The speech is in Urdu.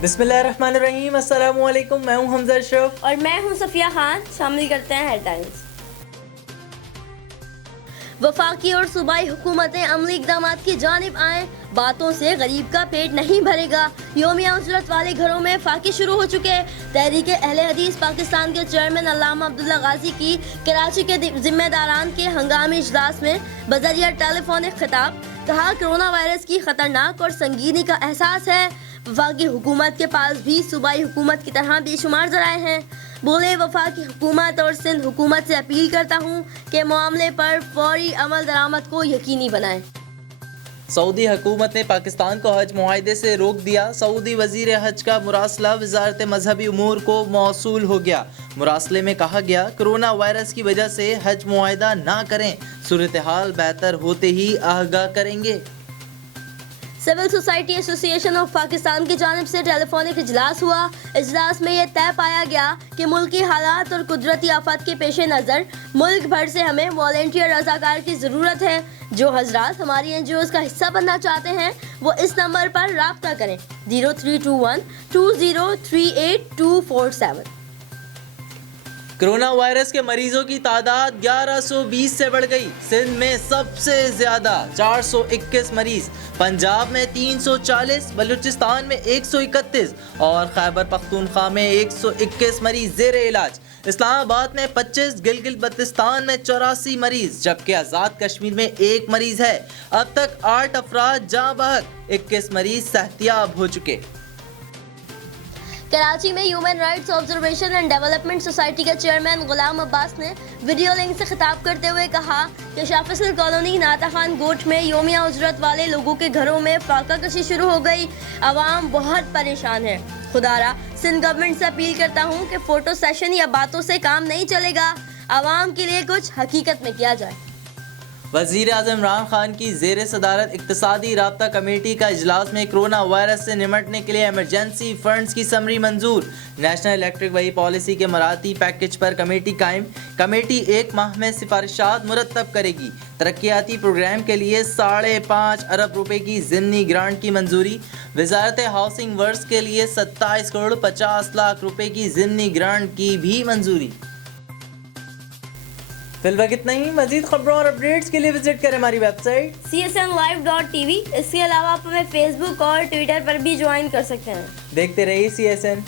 بسم اللہ الرحمن الرحیم، السلام علیکم، میں ہوں حمزہ اشرف اور میں ہوں صفیہ خان۔ شامل کرتے ہیں ہیڈ لائنز۔ وفاقی اور صوبائی حکومتیں عملی اقدامات کی جانب آئیں، باتوں سے غریب کا پیٹ نہیں بھرے گا۔ یومیہ اجرت والے گھروں میں فاقے شروع ہو چکے۔ تحریک اہل حدیث پاکستان کے چیئرمین علامہ عبداللہ غازی کی کراچی کے ذمہ داران کے ہنگامی اجلاس میں بذریعہ ٹیلی فونک خطاب، کہا کرونا وائرس کی خطرناک اور سنگینی کا احساس ہے۔ وفاقی حکومت کے پاس بھی صوبائی حکومت کی طرح بے شمار ذرائع ہیں۔ بولے وفاقی حکومت اور سندھ حکومت سے اپیل کرتا ہوں کہ معاملے پر فوری عمل درآمد کو یقینی بنائیں۔ سعودی حکومت نے پاکستان کو حج معاہدے سے روک دیا۔ سعودی وزیر حج کا مراسلہ وزارت مذہبی امور کو موصول ہو گیا۔ مراسلے میں کہا گیا کرونا وائرس کی وجہ سے حج معاہدہ نہ کریں، صورتحال بہتر ہوتے ہی آگاہ کریں گے۔ سول سوسائٹی ایسوسی ایشن آف پاکستان کی جانب سے ٹیلی فونک اجلاس ہوا۔ اجلاس میں یہ طے پایا گیا کہ ملکی حالات اور قدرتی آفات کے پیش نظر ملک بھر سے ہمیں والنٹیئر رضاکار کی ضرورت ہے۔ جو حضرات ہماری NGOs کا حصہ بننا چاہتے ہیں وہ اس نمبر پر رابطہ کریں 0321203824 کرونا وائرس کے مریضوں کی تعداد 1120 سے بڑھ گئی۔ سندھ میں سب سے زیادہ 421 مریض، پنجاب میں 340، بلوچستان میں 131 اور خیبر پختونخوا میں 121 مریض زیر علاج۔ اسلام آباد میں 25، گلگت بلتستان میں 84 مریض، جبکہ آزاد کشمیر میں 1 مریض ہے۔ اب تک 8 افراد جاں بحق، 21 مریض صحتیاب ہو چکے۔ کراچی میں human rights observation and development society کے چیئرمین غلام عباس نے ویڈیو لنک سے خطاب کرتے ہوئے کہا کہ شاہ فصل کالونی ناتا خان گوٹھ میں یومیہ اجرت والے لوگوں کے گھروں میں فاقہ کشی شروع ہو گئی۔ عوام بہت پریشان ہے۔ خدارا سندھ گورنمنٹ سے اپیل کرتا ہوں کہ فوٹو سیشن یا باتوں سے کام نہیں چلے گا، عوام کے لیے کچھ حقیقت میں کیا جائے۔ وزیر اعظم عمران خان کی زیر صدارت اقتصادی رابطہ کمیٹی کا اجلاس میں کرونا وائرس سے نمٹنے کے لیے ایمرجنسی فنڈز کی سمری منظور۔ نیشنل الیکٹرک وہی پالیسی کے مراعاتی پیکج پر کمیٹی قائم۔ کمیٹی 1 ماہ میں سفارشات مرتب کرے گی۔ ترقیاتی پروگرام کے لیے 5.5 ارب روپے کی ضمنی گرانٹ کی منظوری۔ وزارت ہاؤسنگ ورکس کے لیے 27 کروڑ 50 لاکھ روپے کی ضمنی گرانٹ کی بھی منظوری۔ فی الوقت اتنا ہی۔ مزید خبروں اور اپڈیٹس کے لیے وزٹ کریں ہماری ویب سائٹ csnlive.tv۔ اس کے علاوہ آپ ہمیں فیس بک اور ٹویٹر پر بھی جوائن کر سکتے ہیں۔ دیکھتے رہیے CSN۔